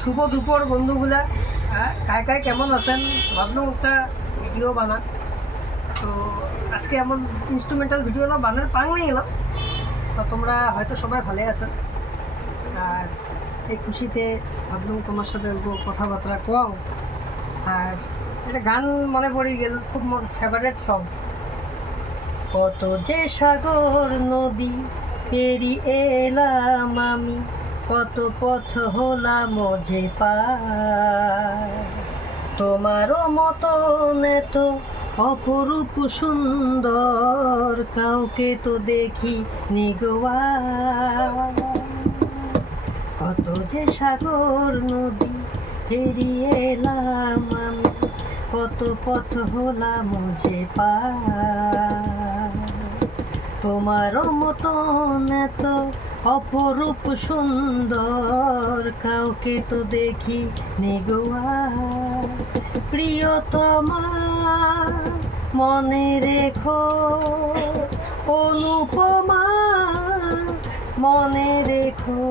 শুভ দুপুর বন্ধুগুলা। কায় কায় কেমন আছেন? ভাবলাম একটা ভিডিও বানা। তো আজকে এমন ইনস্ট্রুমেন্টাল ভিডিও বানার পাং নিয়ে গেলাম। তো তোমরা হয়তো সবাই ভালো আছেন, আর এই খুশিতে ভাবলাম তোমার সাথে কথাবার্তা কম। আর একটা গান মনে পড়ে গেল, খুব মোর ফেভারিট সং। কত যে সাগর নদী পেরিয়ে এলাম আমি, কত পথ হলাম যে পার। তোমারও মতন এত অপরূপ সুন্দর কাউকে তো দেখি নিগোয়া। কত যে সাগর নদী পেরিয়ে এলাম আমি, কত পথ হলাম যে পার। তোমারও মতন এত অপরূপ সুন্দর কাউকে তো দেখি নিগোয়া। প্রিয়তমা মনে রেখো, অনুপমা মনে রেখো,